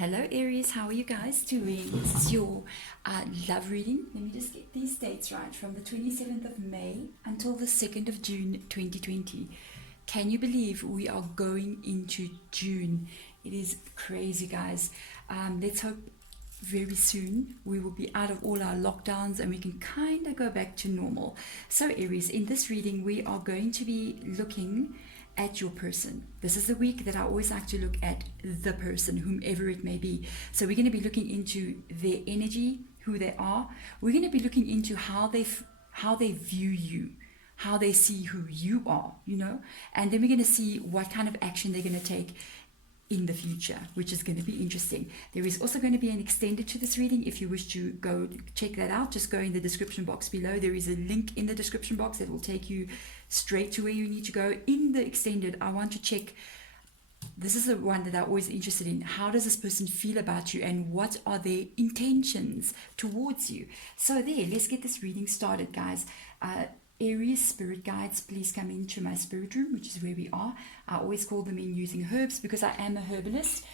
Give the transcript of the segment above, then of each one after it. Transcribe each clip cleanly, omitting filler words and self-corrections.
Hello Aries, how are you guys doing? This is your love reading. Let me just get these dates right. From the 27th of May until the 2nd of June 2020. Can you believe we are going into June? It is crazy, guys. Let's hope very soon we will be out of all our lockdowns and we can kind of go back to normal. So Aries, in this reading we are going to be looking at your person. This is the week that I always like to look at the person, whomever it may be. So we're going to be looking into their energy, who they are. We're going to be looking into how they view you, how they see who you are, and then we're going to see what kind of action they're going to take in the future, which is going to be interesting. There is also going to be an extended to this reading. If you wish to go check that out, just go in the description box below. There is a link in the description box that will take you straight to where you need to go. In the extended, I want to check, this is the one that I'm always interested in. How does this person feel about you and what are their intentions towards you? So there, let's get this reading started, guys. Aries spirit guides, please come into my spirit room, which is where we are. I always call them in using herbs because I am a herbalist.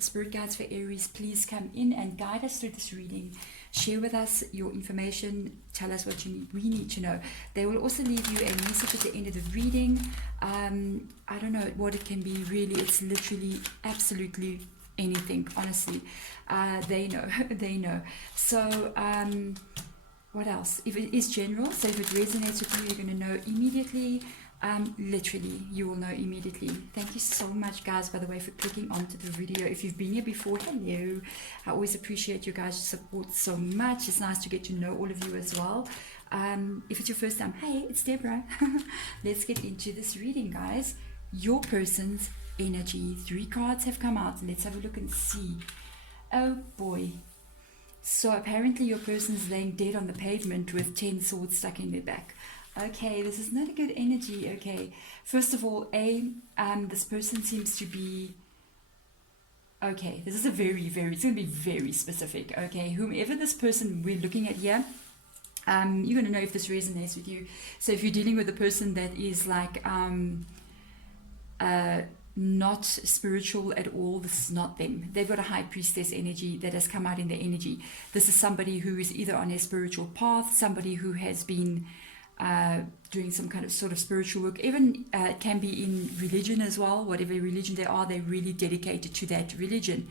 Spirit guides for Aries, please come in and guide us through this reading. Share with us your information. Tell us what we need to know. They will also leave you a message at the end of the reading. I don't know what it can be really. It's literally absolutely anything, honestly. They know. They know. So what else? If it is general, so if it resonates with you, you're going to know immediately. Literally, you will know immediately. Thank you so much, guys, by the way, for clicking onto the video. If you've been here before, hello. I always appreciate you guys' support so much. It's nice to get to know all of you as well. If it's your first time, hey, it's Deborah. Let's get into this reading, guys. Your person's energy. 3 cards have come out. Let's have a look and see. Oh boy. So apparently your person's laying dead on the pavement with 10 swords stuck in their back. Okay, this is not a good energy. Okay, first of all, this person seems to be, okay, this is a very, it's going to be very specific. Okay, whomever this person we're looking at here, you're going to know if this resonates with you. So if you're dealing with a person that is like, not spiritual at all, this is not them. They've got a high priestess energy that has come out in their energy. This is somebody who is either on a spiritual path, somebody who has been doing some kind of sort of spiritual work. Even it can be in religion as well. Whatever religion they are, they're really dedicated to that religion.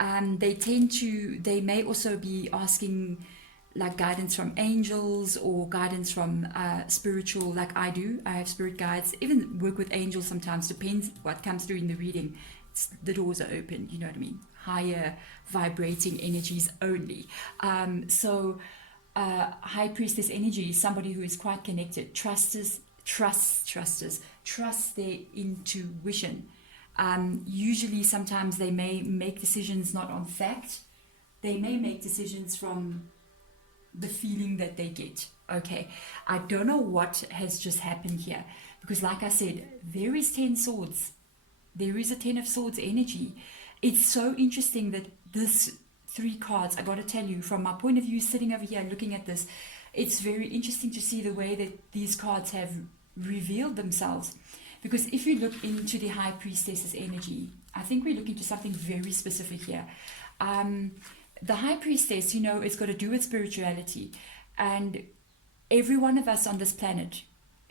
They may also be asking like guidance from angels or guidance from spiritual, like I do. I have spirit guides, even work with angels sometimes, depends what comes through in the reading. The doors are open, you know what I mean? Higher vibrating energies only. High priestess energy is somebody who is quite connected, trusts their intuition. Usually sometimes they may make decisions not on fact. They may make decisions from the feeling that they get. Okay, I don't know what has just happened here, because like I said, there is 10 swords. There is a 10 of swords energy. It's so interesting that this 3 cards, I got to tell you, from my point of view, sitting over here looking at this, it's very interesting to see the way that these cards have revealed themselves. Because if you look into the high priestess's energy, I think we look into something very specific here. The high priestess, it's got to do with spirituality. And every one of us on this planet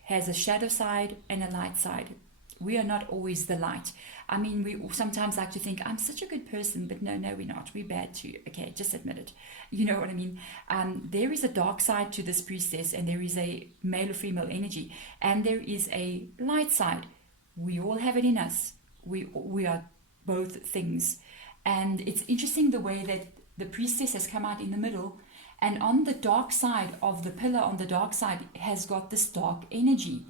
has a shadow side and a light side. We are not always the light. I mean, we sometimes like to think, I'm such a good person, but no, we're not. We're bad too. Okay, just admit it. You know what I mean? There is a dark side to this priestess, and there is a male or female energy, and there is a light side. We all have it in us. We are both things. And it's interesting the way that the priestess has come out in the middle, and on the dark side of the pillar, on the dark side, has got this dark energy.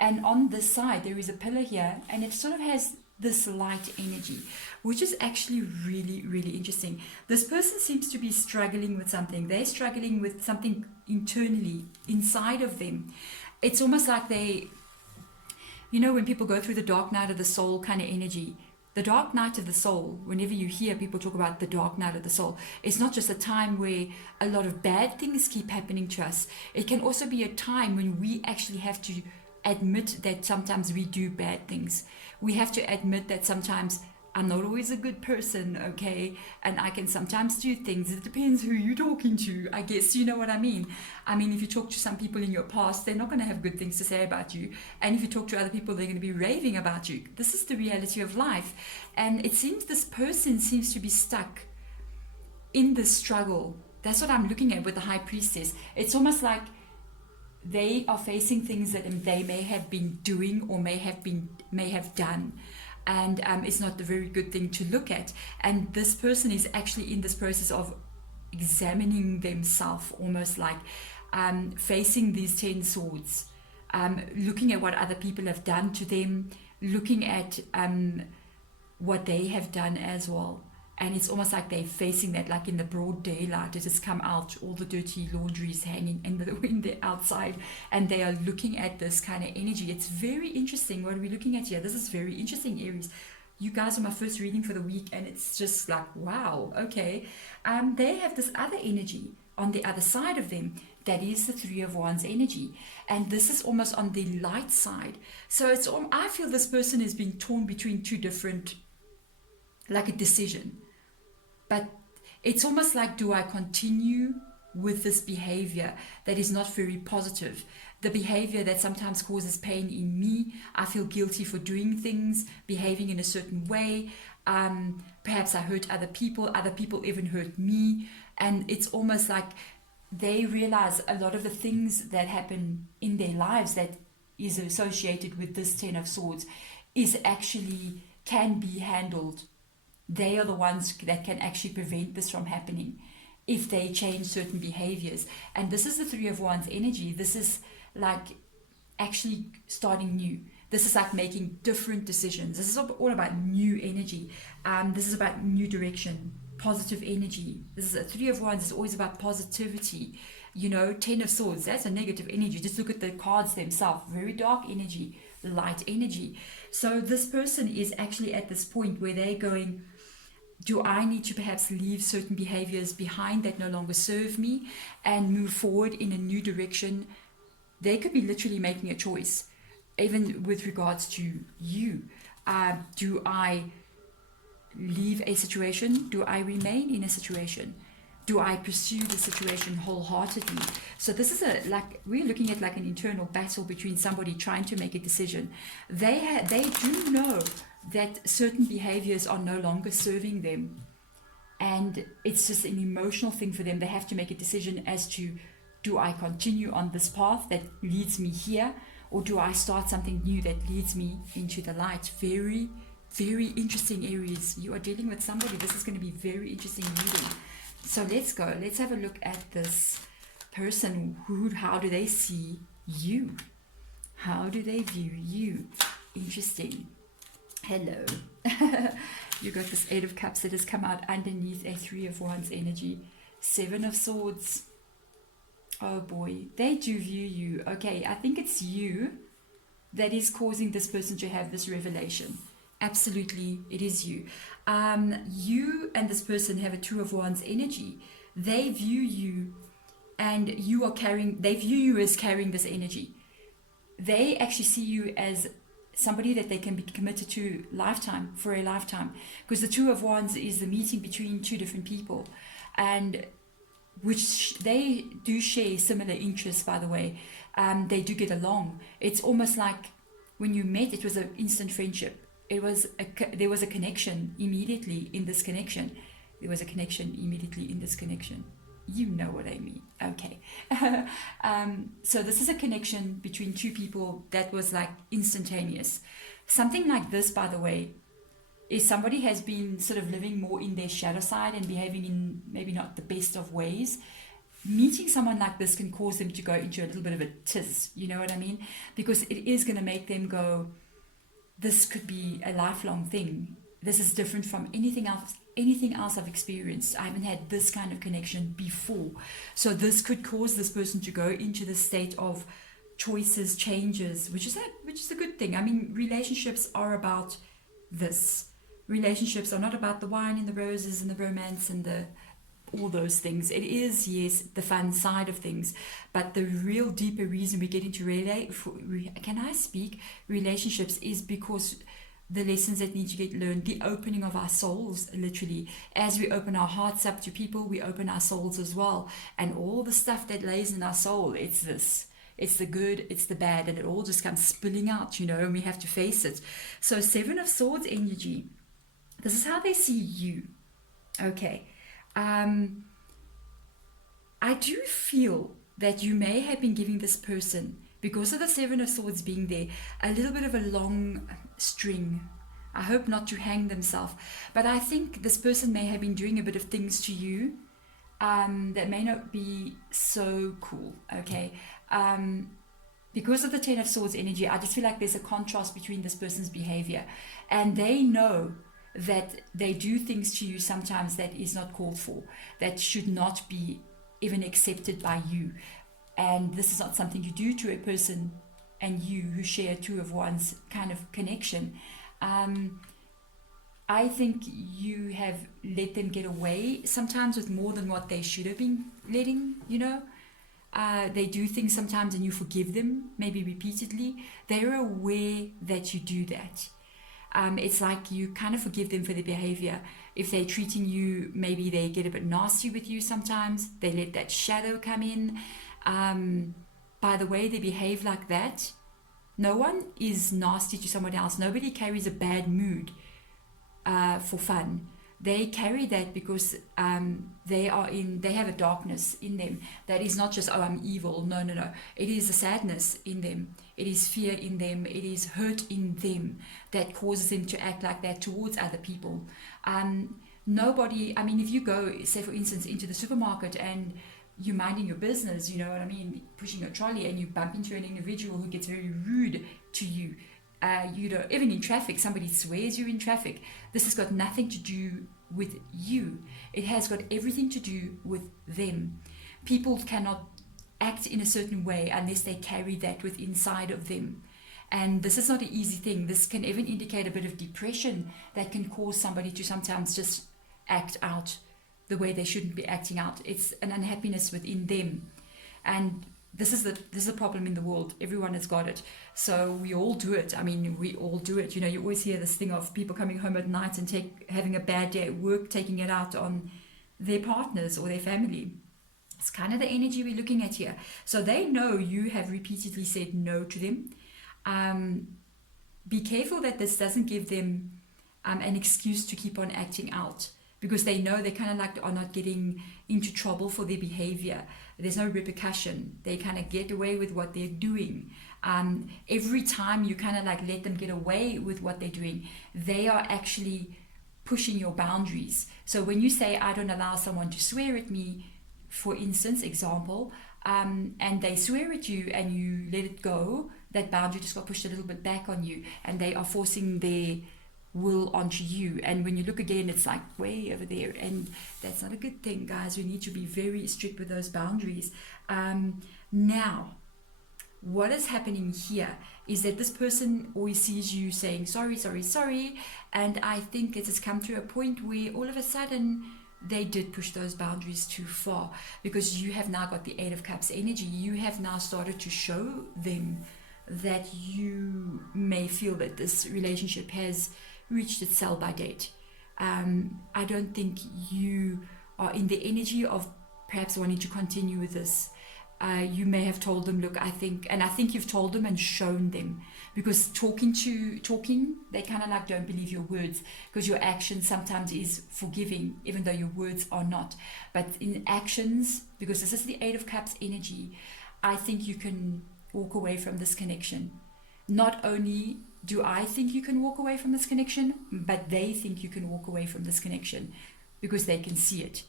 And on this side, there is a pillar here, and it sort of has this light energy, which is actually really, really interesting. This person seems to be struggling with something. They're struggling with something internally, inside of them. It's almost like when people go through the dark night of the soul kind of energy, the dark night of the soul, whenever you hear people talk about the dark night of the soul, it's not just a time where a lot of bad things keep happening to us. It can also be a time when we actually have to admit that sometimes we do bad things. We have to admit that sometimes I'm not always a good person, okay? And I can sometimes do things. It depends who you're talking to, I guess. You know what I mean? I mean, if you talk to some people in your past, they're not going to have good things to say about you. And if you talk to other people, they're going to be raving about you. This is the reality of life. And it seems this person seems to be stuck in this struggle. That's what I'm looking at with the High Priestess. It's almost like they are facing things that they may have been doing or may have done, and it's not a very good thing to look at. And this person is actually in this process of examining themselves, almost like facing these 10 swords, looking at what other people have done to them, looking at what they have done as well. And it's almost like they're facing that, like in the broad daylight. It has come out, all the dirty laundry is hanging in the outside, and they are looking at this kind of energy. It's very interesting what we're looking at here. This is very interesting, Aries. You guys are my first reading for the week, and it's just like, wow, okay. They have this other energy on the other side of them. That is the Three of Wands energy. And this is almost on the light side. So it's I feel this person is being torn between two different, like a decision. But it's almost like, do I continue with this behavior that is not very positive? The behavior that sometimes causes pain in me. I feel guilty for doing things, behaving in a certain way. Perhaps I hurt other people even hurt me. And it's almost like they realize a lot of the things that happen in their lives that is associated with this 10 of Swords is actually can be handled. They are the ones that can actually prevent this from happening if they change certain behaviors. And this is the Three of Wands energy. This is like actually starting new. This is like making different decisions. This is all about new energy. This is about new direction, positive energy. This is a Three of Wands. It's always about positivity. You know, 10 of Swords, that's a negative energy. Just look at the cards themselves. Very dark energy, light energy. So this person is actually at this point where they're going, do I need to perhaps leave certain behaviors behind that no longer serve me and move forward in a new direction? They could be literally making a choice, even with regards to you. Do I leave a situation? Do I remain in a situation? Do I pursue the situation wholeheartedly? So this is we're looking at like an internal battle between somebody trying to make a decision. They do know that certain behaviors are no longer serving them, and it's just an emotional thing for them. They have to make a decision as to, do I continue on this path that leads me here, or do I start something new that leads me into the light? Very, very interesting, Aries. You are dealing with somebody. This is going to be very interesting reading. So let's go. Let's have a look at this person. How do they see you? How do they view you? Interesting. Hello. You got this 8 of Cups that has come out underneath a 3 of Wands energy. 7 of Swords. Oh boy. They do view you. Okay, I think it's you that is causing this person to have this revelation. Absolutely, it is you. You and this person have a 2 of Wands energy. They view you, and they view you as carrying this energy. They actually see you as somebody that they can be committed to for a lifetime. Because the 2 of Wands is the meeting between two different people, and which they do share similar interests, by the way. They do get along. It's almost like when you met, it was an instant friendship. There was a connection immediately in this connection. You know what I mean. Okay. So this is a connection between two people that was like instantaneous. Something like this, by the way, is somebody has been sort of living more in their shadow side and behaving in maybe not the best of ways. Meeting someone like this can cause them to go into a little bit of a tiz. You know what I mean? Because it is going to make them go, this could be a lifelong thing. This is different from anything else I've experienced. I haven't had this kind of connection before. So this could cause this person to go into the state of choices, changes, which is a good thing. I mean, relationships are about this. Relationships are not about the wine and the roses and the romance and all those things. It is, yes, the fun side of things, but the real deeper reason we get into relationships is because the lessons that need to get learned, the opening of our souls, literally. As we open our hearts up to people, we open our souls as well. And all the stuff that lays in our soul, it's this. It's the good, it's the bad, and it all just comes spilling out, and we have to face it. So 7 of Swords energy, this is how they see you. Okay. I do feel that you may have been giving this person, because of the 7 of Swords being there, a little bit of a long string. I hope not to hang themselves. But I think this person may have been doing a bit of things to you that may not be so cool, okay? Because of the 10 of Swords energy, I just feel like there's a contrast between this person's behavior. And they know that they do things to you sometimes that is not called for, that should not be even accepted by you. And this is not something you do to a person and you who share 2 of Wands kind of connection. I think you have let them get away sometimes with more than what they should have been letting, They do things sometimes and you forgive them, maybe repeatedly. They're aware that you do that. It's like you kind of forgive them for their behavior. If they're treating you, maybe they get a bit nasty with you sometimes. They let that shadow come in. By the way they behave like that, no one is nasty to someone else. Nobody carries a bad mood for fun. They carry that because they have a darkness in them that is not just, oh, I'm evil. No. It is a sadness in them. It is fear in them. It is hurt in them that causes them to act like that towards other people. Nobody, if you go, say for instance, into the supermarket and you're minding your business, you know what I mean, pushing your trolley, and you bump into an individual who gets very rude to you, even in traffic, somebody swears you in traffic. This has got nothing to do with you. It has got everything to do with them. People cannot act in a certain way unless they carry that with inside of them. And this is not an easy thing. This can even indicate a bit of depression that can cause somebody to sometimes just act out the way they shouldn't be acting out. It's an unhappiness within them. And this is the problem in the world. Everyone has got it. So we all do it. We all do it. You always hear this thing of people coming home at night and having a bad day at work, taking it out on their partners or their family. It's kind of the energy we're looking at here. So they know you have repeatedly said no to them. Be careful that this doesn't give them an excuse to keep on acting out, because they know they kind of like are not getting into trouble for their behavior. There's no repercussion. They kind of get away with what they're doing. Every time you kind of like let them get away with what they're doing, they are actually pushing your boundaries. So when you say, I don't allow someone to swear at me, for instance, example, and they swear at you and you let it go, that boundary just got pushed a little bit back on you, and they are forcing their will onto you. And when you look again, it's like way over there, and that's not a good thing, guys. We need to be very strict with those boundaries. Now, what is happening here is that this person always sees you saying sorry, and I think it has come to a point where all of a sudden they did push those boundaries too far, because you have now got the 8 of Cups energy. You have now started to show them that you may feel that this relationship has reached its sell by date. I don't think you are in the energy of perhaps wanting to continue with this. You may have told them, look, I think you've told them and shown them, because talking, they kind of like don't believe your words, because your action sometimes is forgiving, even though your words are not. But in actions, because this is the 8 of Cups energy, I think you can walk away from this connection. Not only do I think you can walk away from this connection, but they think you can walk away from this connection, because they can see it.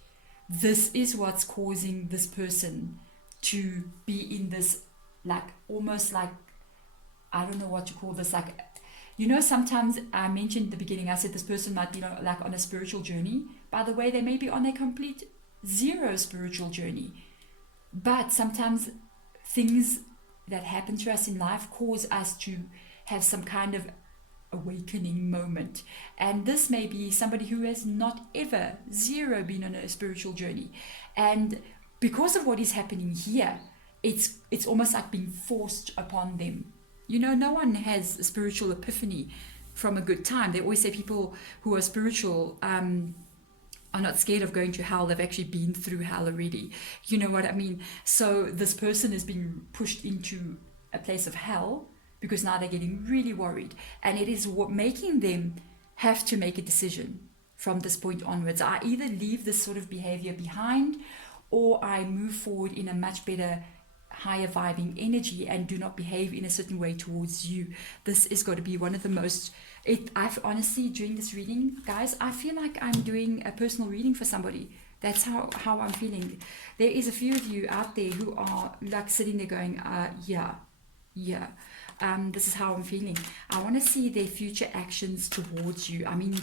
This is what's causing this person to be in this, like, almost like, I don't know what to call this, like, sometimes I mentioned at the beginning, I said this person might be like on a spiritual journey. By the way, they may be on a complete zero spiritual journey. But sometimes things that happen to us in life cause us to have some kind of awakening moment. And this may be somebody who has not ever, zero, been on a spiritual journey. And because of what is happening here, it's almost like being forced upon them. No one has a spiritual epiphany from a good time. They always say people who are spiritual are not scared of going to hell. They've actually been through hell already. You know what I mean? So this person is being pushed into a place of hell because now they're getting really worried. And it is what making them have to make a decision from this point onwards. I either leave this sort of behavior behind, or I move forward in a much better, higher vibing energy and do not behave in a certain way towards you. This is going to be one of the most... I've honestly, during this reading, guys, I feel like I'm doing a personal reading for somebody. That's how I'm feeling. There is a few of you out there who are like sitting there going, yeah. This is how I'm feeling. I want to see their future actions towards you. I mean,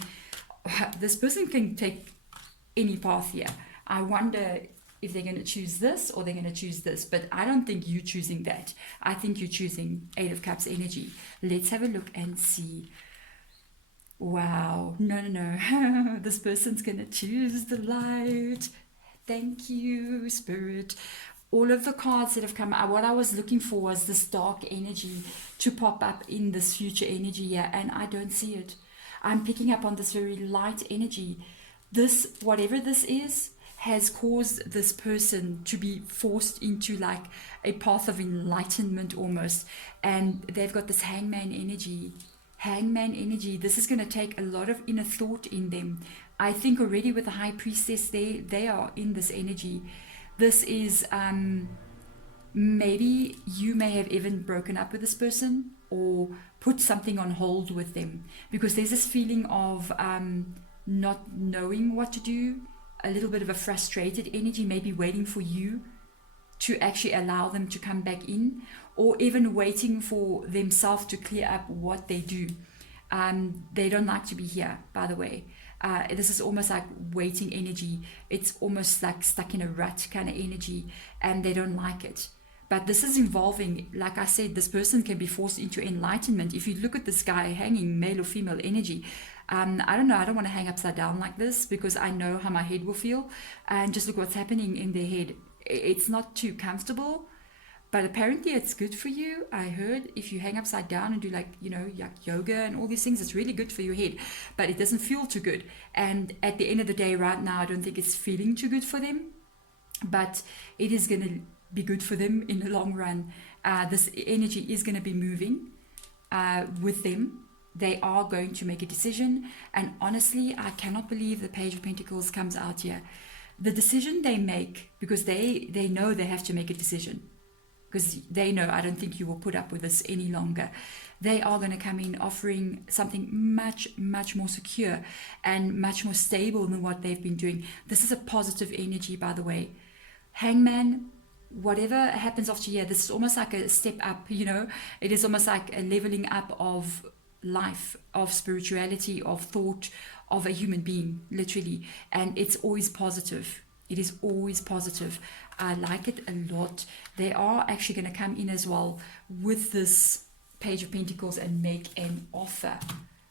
this person can take any path here. I wonder if they're going to choose this or they're going to choose this, but I don't think you're choosing that. I think you're choosing Eight of Cups energy. Let's have a look and see. Wow. No. This person's going to choose the light. Thank you, Spirit. All of the cards that have come out, what I was looking for was this dark energy to pop up in this future energy here, and I don't see it. I'm picking up on this very light energy. This, whatever this is, has caused this person to be forced into like a path of enlightenment almost, and they've got this hangman energy. This is going to take a lot of inner thought in them. I think already with the high priestess, they are in this energy. This is maybe you may have even broken up with this person or put something on hold with them, because there's this feeling of not knowing what to do, a little bit of a frustrated energy, maybe waiting for you to actually allow them to come back in, or even waiting for themselves to clear up what they do. They don't like to be here, by the way. This is almost like waiting energy. It's almost like stuck in a rut kind of energy, and they don't like it. But this is involving, like I said, this person can be forced into enlightenment. If you look at this guy hanging, male or female energy, I don't know, I don't want to hang upside down like this because I know how my head will feel. And just look what's happening in their head. It's not too comfortable, but apparently it's good for you. I heard if you hang upside down and do like yoga and all these things, it's really good for your head, but it doesn't feel too good. And at the end of the day, right now, I don't think it's feeling too good for them, but it is going to be good for them in the long run. This energy is going to be moving with them. They are going to make a decision, and honestly, I cannot believe the Page of Pentacles comes out here. The decision they make, because they know they have to make a decision, because they know, I don't think you will put up with this any longer. They are going to come in offering something much, much more secure and much more stable than what they've been doing. This is a positive energy, by the way. Hangman, whatever happens after here, this is almost like a step up, It is almost like a leveling up of life, of spirituality, of thought, of a human being, literally. And it's always positive. It is always positive. I like it a lot. They are actually going to come in as well with this Page of Pentacles and make an offer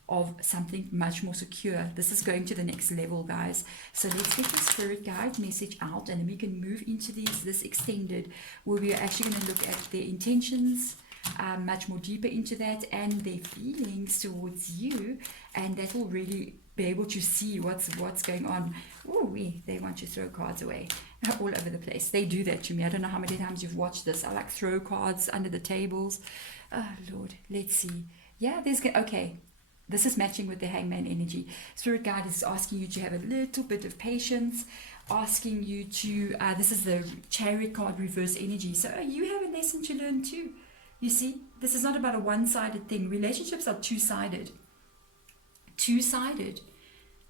of something much more secure. This is going to the next level, guys. So let's get the spirit guide message out, and then we can move into this extended, where we are actually going to look at their intentions, much more deeper into that, and their feelings towards you, and that will really be able to see what's going on. Oh, they want to throw cards away all over the place. They do that to me. I don't know how many times you've watched this. I like throw cards under the tables. Oh Lord, let's see. Yeah, okay. This is matching with the Hangman energy. Spirit guide is asking you to have a little bit of patience, asking you to, this is the Chariot card reverse energy. So you have a lesson to learn too. You see, this is not about a one-sided thing. Relationships are two-sided. Two-sided.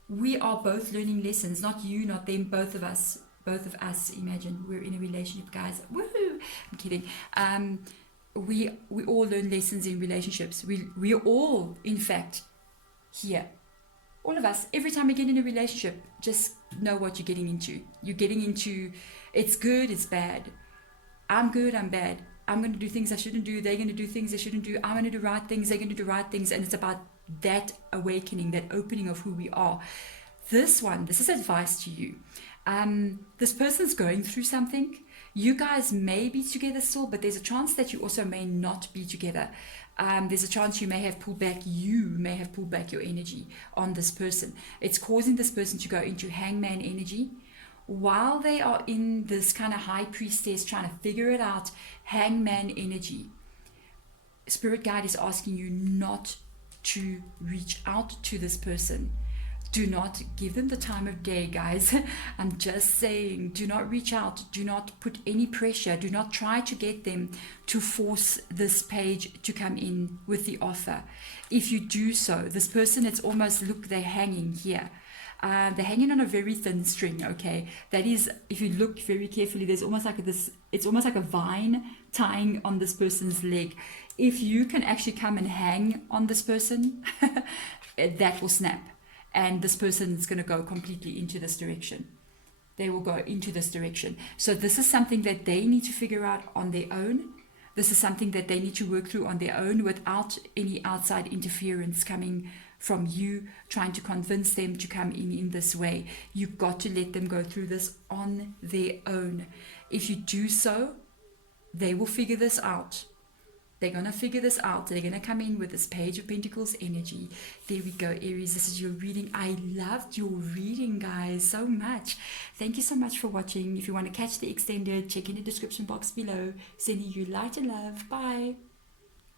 We are both learning lessons, not you, not them, both of us. Both of us, imagine, we're in a relationship, guys. Woohoo! I'm kidding. We all learn lessons in relationships. We are all, in fact, here. All of us, every time we get in a relationship, just know what you're getting into. You're getting into, it's good, it's bad. I'm good, I'm bad. I'm going to do things I shouldn't do. They're going to do things they shouldn't do. I'm going to do right things. They're going to do right things. And it's about that awakening, that opening of who we are. This is advice to you. This person's going through something. You guys may be together still, but there's a chance that you also may not be together. there's a chance you may have pulled back your energy on this person. It's causing this person to go into hangman energy. While they are in this kind of high priestess trying to figure it out, hangman energy, spirit guide is asking you not to reach out to this person. Do not give them the time of day, guys. I'm just saying, do not reach out. Do not put any pressure. Do not try to get them to force this page to come in with the offer. If you do so, this person, it's almost, look, they're hanging here. They're hanging on a very thin string, okay? That is, if you look very carefully, there's almost like this, it's almost like a vine tying on this person's leg. If you can actually come and hang on this person, that will snap. And this person is going to go completely into this direction. They will go into this direction. So this is something that they need to figure out on their own. This is something that they need to work through on their own without any outside interference coming from you, trying to convince them to come in this way. You've got to let them go through this on their own. If you do so, they will figure this out. They're going to figure this out. They're going to come in with this Page of Pentacles energy. There we go, Aries. This is your reading. I loved your reading, guys, so much. Thank you so much for watching. If you want to catch the extended, check in the description box below. Sending you light and love. Bye.